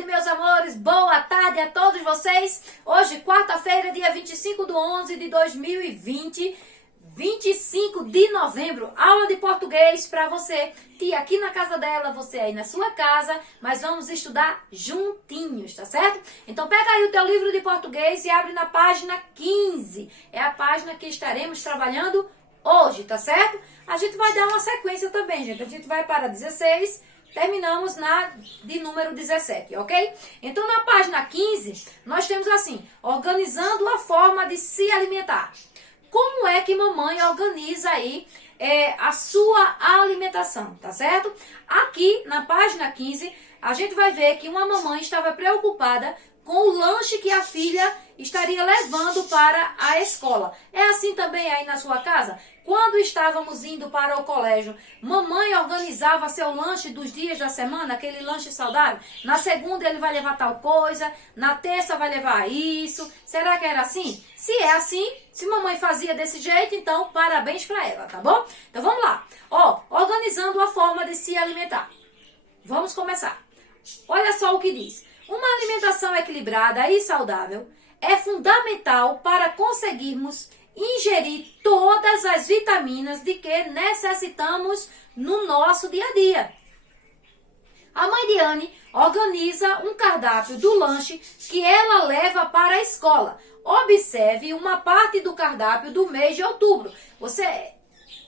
tarde, meus amores, boa tarde a todos vocês. Hoje, quarta-feira, dia 25/11 de 2020, 25 de novembro, aula de português para você, tia aqui na casa dela, você aí na sua casa, mas vamos estudar juntinhos, tá certo? Então pega aí o teu livro de português e abre na página 15, é a página que estaremos trabalhando hoje, tá certo? A gente vai dar uma sequência também, gente, a gente vai para 16, terminamos na de número 17, ok? Então, na página 15, nós temos assim, organizando a forma de se alimentar. Como é que mamãe organiza aí a sua alimentação, tá certo? Aqui, na página 15, a gente vai ver que uma mamãe estava preocupada com o lanche que a filha estaria levando para a escola. É assim também aí na sua casa? Quando estávamos indo para o colégio, mamãe organizava seu lanche dos dias da semana, aquele lanche saudável. Na segunda ele vai levar tal coisa, na terça vai levar isso. Será que era assim? Se é assim, se mamãe fazia desse jeito, então parabéns para ela, tá bom? Então vamos lá. Ó, organizando a forma de se alimentar. Vamos começar. Olha só o que diz. Uma alimentação equilibrada e saudável é fundamental para conseguirmos ingerir todas as vitaminas de que necessitamos no nosso dia a dia. A mãe Diane organiza um cardápio do lanche que ela leva para a escola. Observe uma parte do cardápio do mês de outubro. Você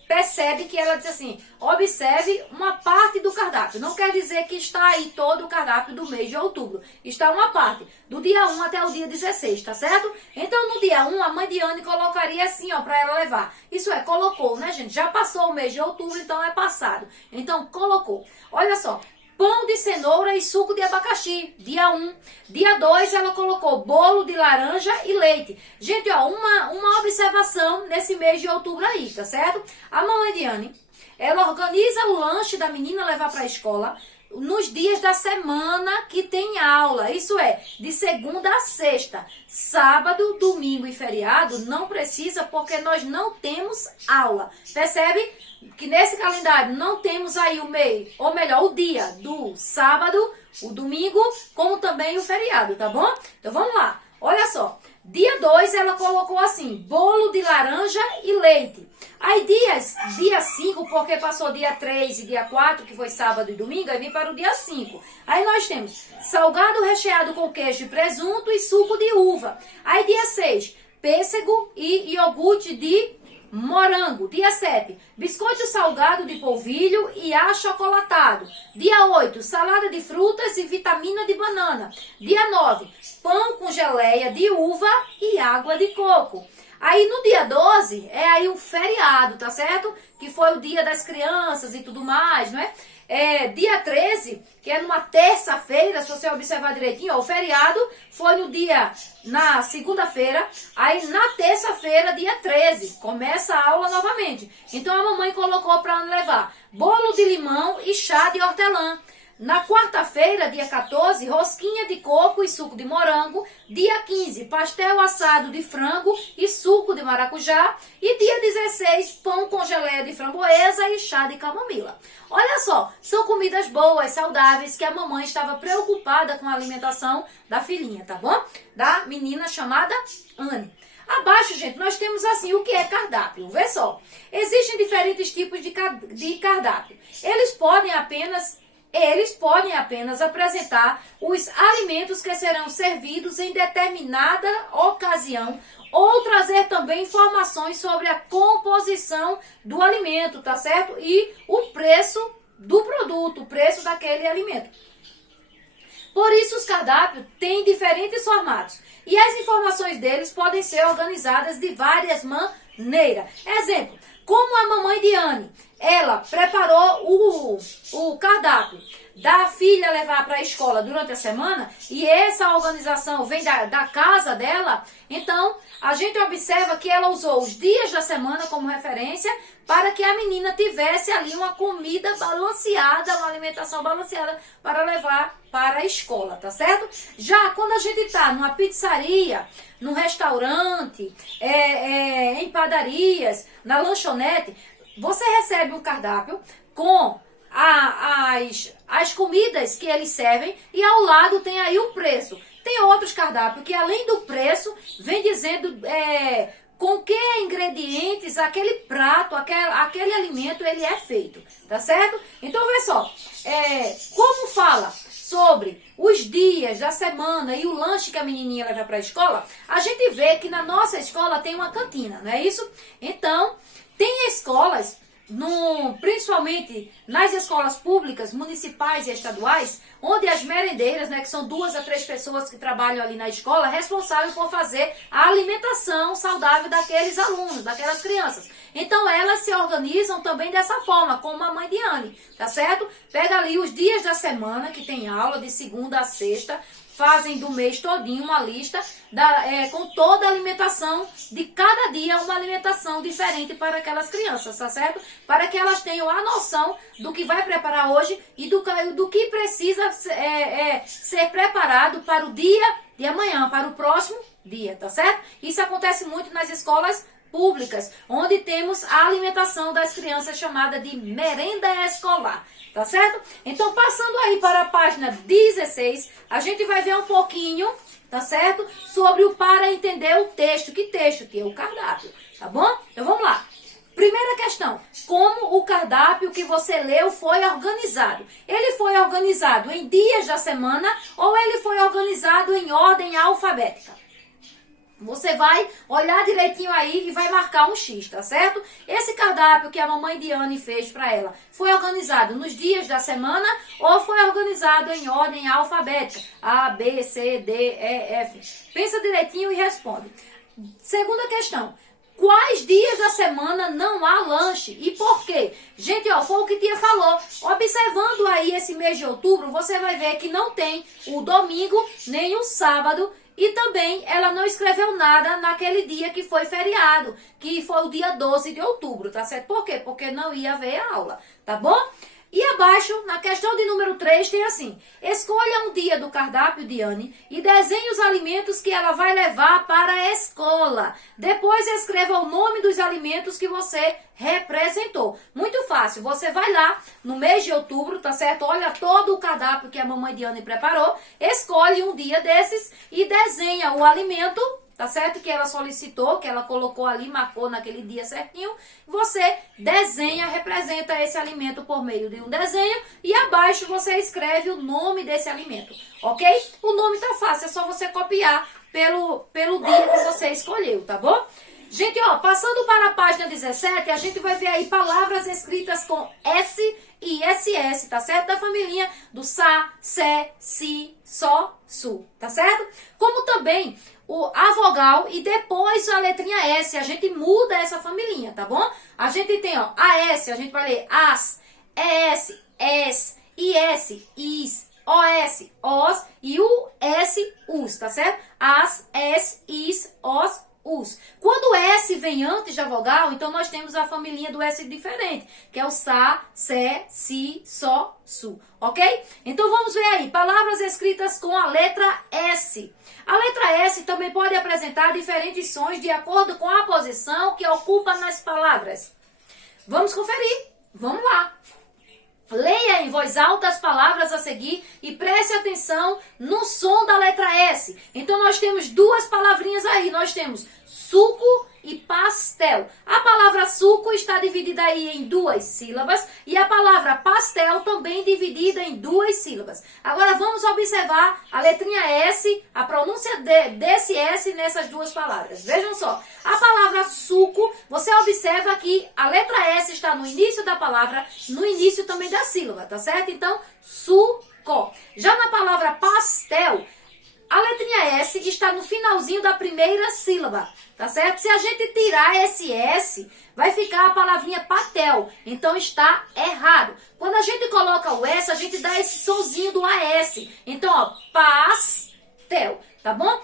percebe que ela diz assim, observe uma parte do cardápio. Não quer dizer que está aí todo o cardápio do mês de outubro. Está uma parte, do dia 1 até o dia 16, tá certo? Então, no dia 1, a mãe Diane colocaria assim, ó, para ela levar. Isso é, colocou, né, gente? Já passou o mês de outubro, então é passado. Então, colocou. Olha só. Pão de cenoura e suco de abacaxi, dia 1. Dia 2, ela colocou bolo de laranja e leite. Gente, ó, uma observação nesse mês de outubro aí, tá certo? A mamãe Diane, ela organiza o lanche da menina levar para a escola nos dias da semana que tem aula. Isso é, de segunda a sexta. Sábado, domingo e feriado não precisa porque nós não temos aula. Percebe? Que nesse calendário não temos aí o mês, ou melhor, o dia do sábado, o domingo, como também o feriado, tá bom? Então vamos lá, olha só. Dia 2 ela colocou assim, bolo de laranja e leite. Aí dia 5, porque passou dia 3 e dia 4, que foi sábado e domingo, aí vem para o dia 5. Aí nós temos salgado recheado com queijo e presunto e suco de uva. Aí dia 6, pêssego e iogurte de morango. Dia 7, biscoito salgado de polvilho e achocolatado. Dia 8, salada de frutas e vitamina de banana. Dia 9, pão com geleia de uva e água de coco. Aí no dia 12 é aí o feriado, tá certo? Que foi o dia das crianças e tudo mais, não é? Dia 13, que é numa terça-feira, se você observar direitinho, ó, o feriado foi na segunda-feira, aí na terça-feira, dia 13, começa a aula novamente. Então a mamãe colocou para levar bolo de limão e chá de hortelã. Na quarta-feira, dia 14, rosquinha de coco e suco de morango. Dia 15, pastel assado de frango e suco de maracujá. E dia 16, pão com geleia de framboesa e chá de camomila. Olha só, são comidas boas, saudáveis, que a mamãe estava preocupada com a alimentação da filhinha, tá bom? Da menina chamada Anne. Abaixo, gente, nós temos assim, o que é cardápio? Vê só, existem diferentes tipos de cardápio. Eles podem apenas apresentar os alimentos que serão servidos em determinada ocasião ou trazer também informações sobre a composição do alimento, tá certo? E o preço do produto, o preço daquele alimento. Por isso, os cardápios têm diferentes formatos e as informações deles podem ser organizadas de várias maneiras. Exemplo, como a mamãe Diane, ela preparou o cardápio da filha levar para a escola durante a semana e essa organização vem da casa dela, então a gente observa que ela usou os dias da semana como referência para que a menina tivesse ali uma comida balanceada, uma alimentação balanceada para levar para a escola, tá certo? Já quando a gente está numa pizzaria, num restaurante, em padarias, na lanchonete, você recebe um cardápio com as comidas que eles servem e ao lado tem aí o preço. Tem outros cardápios que além do preço, vem dizendo com que ingredientes aquele prato, aquele alimento ele é feito, tá certo? Então, vê só, como fala sobre os dias da semana e o lanche que a menininha leva para a escola, a gente vê que na nossa escola tem uma cantina, não é isso? Então, tem escolas, principalmente nas escolas públicas, municipais e estaduais, onde as merendeiras, né, que são 2 a 3 pessoas que trabalham ali na escola, responsáveis por fazer a alimentação saudável daqueles alunos, daquelas crianças. Então elas se organizam também dessa forma, como a mãe Diane, tá certo? Pega ali os dias da semana, que tem aula de segunda a sexta, fazem do mês todinho uma lista com toda a alimentação de cada dia, uma alimentação diferente para aquelas crianças, tá certo? Para que elas tenham a noção do que vai preparar hoje e do que precisa ser preparado para o dia de amanhã, para o próximo dia, tá certo? Isso acontece muito nas escolas públicas, onde temos a alimentação das crianças chamada de merenda escolar, tá certo? Então, passando aí para a página 16, a gente vai ver um pouquinho, tá certo? Sobre para entender o texto. Que texto? Que é o cardápio, tá bom? Então, vamos lá. Primeira questão, como o cardápio que você leu foi organizado? Ele foi organizado em dias da semana ou ele foi organizado em ordem alfabética? Você vai olhar direitinho aí e vai marcar um X, tá certo? Esse cardápio que a mamãe Diane fez para ela, foi organizado nos dias da semana ou foi organizado em ordem alfabética? A, B, C, D, E, F. Pensa direitinho e responde. Segunda questão. Quais dias da semana não há lanche e por quê? Gente, ó, foi o que Tia falou. Observando aí esse mês de outubro, você vai ver que não tem o domingo nem o sábado. E também ela não escreveu nada naquele dia que foi feriado, que foi o dia 12 de outubro, tá certo? Por quê? Porque não ia haver aula, tá bom? E abaixo, na questão de número 3, tem assim: escolha um dia do cardápio, Diane, e desenhe os alimentos que ela vai levar para a escola. Depois escreva o nome dos alimentos que você representou. Muito fácil, você vai lá no mês de outubro, tá certo? Olha todo o cardápio que a mamãe Diane preparou, escolhe um dia desses e desenha o alimento, tá certo? Que ela solicitou, que ela colocou ali, marcou naquele dia certinho. Você desenha, representa esse alimento por meio de um desenho e abaixo você escreve o nome desse alimento, ok? O nome tá fácil, é só você copiar pelo dia que você escolheu, tá bom? Gente, ó, passando para a página 17, a gente vai ver aí palavras escritas com S e SS, tá certo? Da família do Sa, Se, Si, Só, Su, tá certo? Como também a vogal e depois a letrinha S, a gente muda essa família, tá bom? A gente tem, ó, AS, a gente vai ler AS, ES, ES, IS, IS, OS, OS e US, US, tá certo? AS, ES, IS, OS, US. Quando o S vem antes da vogal, então nós temos a família do S diferente, que é o Sa, Se, Si, Só, Su, ok? Então vamos ver aí, palavras escritas com a letra S. A letra S também pode apresentar diferentes sons de acordo com a posição que ocupa nas palavras. Vamos conferir, vamos lá. Leia em voz alta as palavras a seguir e preste atenção no som da letra S. Então nós temos 2 palavrinhas aí, nós temos suco e pastel. A palavra suco está dividida aí em 2 sílabas e a palavra pastel também dividida em 2 sílabas. Agora vamos observar a letrinha S, a pronúncia desse S nessas 2 palavras. Vejam só, a palavra suco, você observa que a letra S está no início da palavra, no início também da sílaba, tá certo? Então, suco. Já na palavra pastel, a letrinha S está no finalzinho da primeira sílaba, tá certo? Se a gente tirar esse S, vai ficar a palavrinha patel. Então está errado. Quando a gente coloca o S, a gente dá esse sonzinho do AS. Então, ó, pastel, tá bom?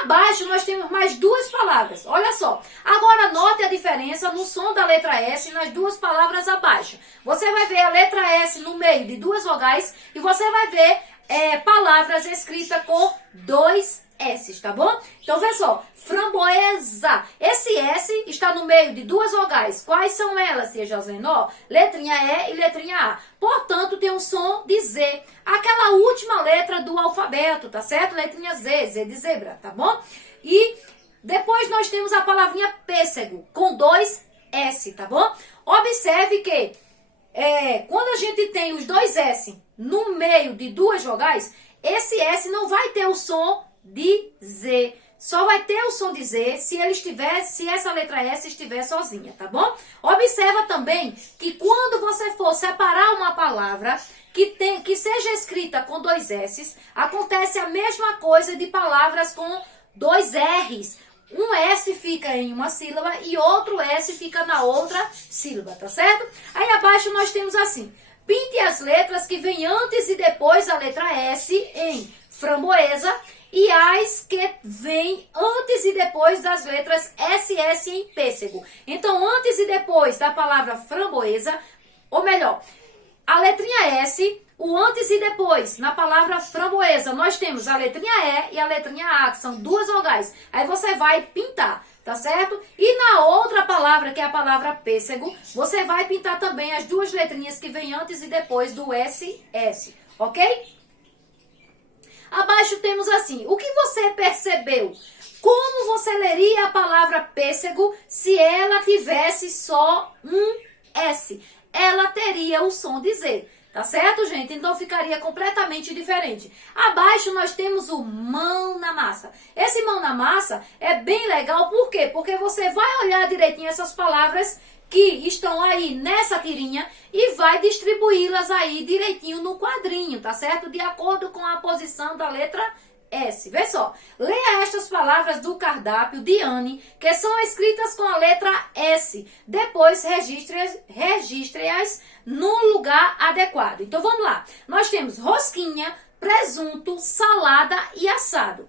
Abaixo nós temos mais 2 palavras. Olha só. Agora note a diferença no som da letra S nas 2 palavras abaixo. Você vai ver a letra S no meio de 2 vogais e você vai ver palavras escritas com 2 S's, tá bom? Então, vê só, framboesa. Esse S está no meio de duas vogais. Quais são elas, tia Josena? Ó, letrinha E e letrinha A. Portanto, tem um som de Z. Aquela última letra do alfabeto, tá certo? Letrinha Z, Z de zebra, tá bom? E depois nós temos a palavrinha pêssego, com dois S, tá bom? Observe que quando a gente tem os dois S no meio de duas vogais, esse S não vai ter o som de Z. Só vai ter o som de Z se essa letra S estiver sozinha, tá bom? Observa também que quando você for separar uma palavra que seja escrita com dois S's, acontece a mesma coisa de palavras com dois R's. Um S fica em uma sílaba e outro S fica na outra sílaba, tá certo? Aí abaixo nós temos assim: pinte as letras que vêm antes e depois da letra S em framboesa e as que vêm antes e depois das letras SS em pêssego. Então, antes e depois da palavra framboesa, ou melhor, a letrinha S, o antes e depois, na palavra framboesa, nós temos a letrinha E e a letrinha A, que são duas vogais. Aí você vai pintar, tá certo? E na outra palavra, que é a palavra pêssego, você vai pintar também as duas letrinhas que vêm antes e depois do SS, ok? Abaixo temos assim: o que você percebeu? Como você leria a palavra pêssego se ela tivesse só um S? Ela teria o som de Z, tá certo, gente? Então ficaria completamente diferente. Abaixo nós temos o mão na massa. Esse mão na massa é bem legal, por quê? Porque você vai olhar direitinho essas palavras que estão aí nessa tirinha e vai distribuí-las aí direitinho no quadrinho, tá certo? De acordo com a posição da letra S. Vê só, leia estas palavras do cardápio de Anne, que são escritas com a letra S. Depois registre-as no lugar adequado. Então vamos lá. Nós temos rosquinha, presunto, salada e assado.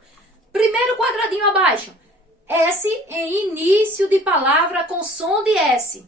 Primeiro quadradinho abaixo. S em início de palavra com som de S.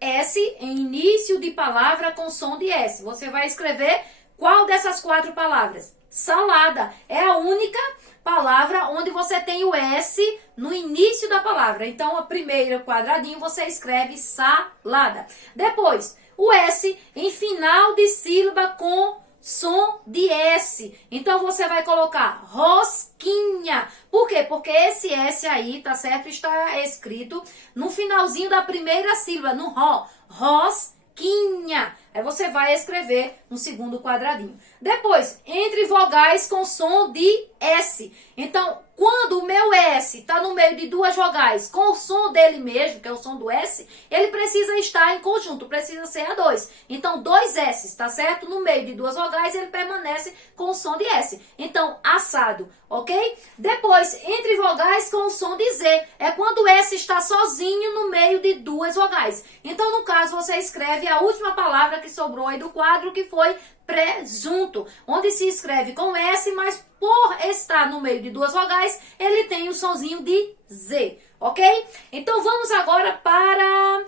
S em início de palavra com som de S. Você vai escrever qual dessas quatro palavras? Salada. É a única palavra onde você tem o S no início da palavra. Então, o primeiro quadradinho você escreve salada. Depois, o S em final de sílaba com som de S. Então, você vai colocar rosquinha. Por quê? Porque esse S aí, tá certo? Está escrito no finalzinho da primeira sílaba, no ro. Rosquinha. Aí você vai escrever no segundo quadradinho. Depois, entre vogais com som de S. Então, quando o meu S está no meio de duas vogais com o som dele mesmo, que é o som do S, ele precisa estar em conjunto, precisa ser a dois. Então, dois S, tá certo? No meio de duas vogais, ele permanece com o som de S. Então, assado, ok? Depois, entre vogais com o som de Z. É quando o S está sozinho no meio de duas vogais. Então, no caso, você escreve a última palavra que sobrou aí do quadro, que foi presunto, onde se escreve com S, mas por estar no meio de duas vogais, ele tem o sonzinho de Z, ok? Então vamos agora para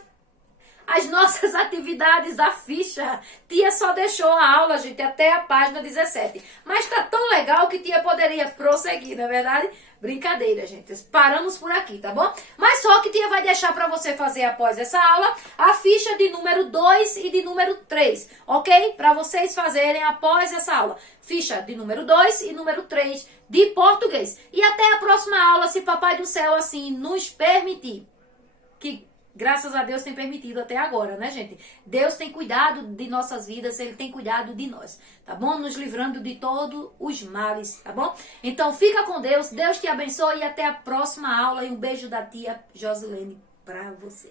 as nossas atividades da ficha. Tia só deixou a aula, gente, até a página 17. Mas tá tão legal que tia poderia prosseguir, não é verdade? Brincadeira, gente. Paramos por aqui, tá bom? Mas só que tia vai deixar para você fazer após essa aula a ficha de número 2 e de número 3, ok? Para vocês fazerem após essa aula. Ficha de número 2 e número 3 de português. E até a próxima aula, se Papai do Céu assim nos permitir. Que graças a Deus tem permitido até agora, né, gente? Deus tem cuidado de nossas vidas, Ele tem cuidado de nós, tá bom? Nos livrando de todos os males, tá bom? Então fica com Deus, Deus te abençoe e até a próxima aula. E um beijo da tia Josilene pra você.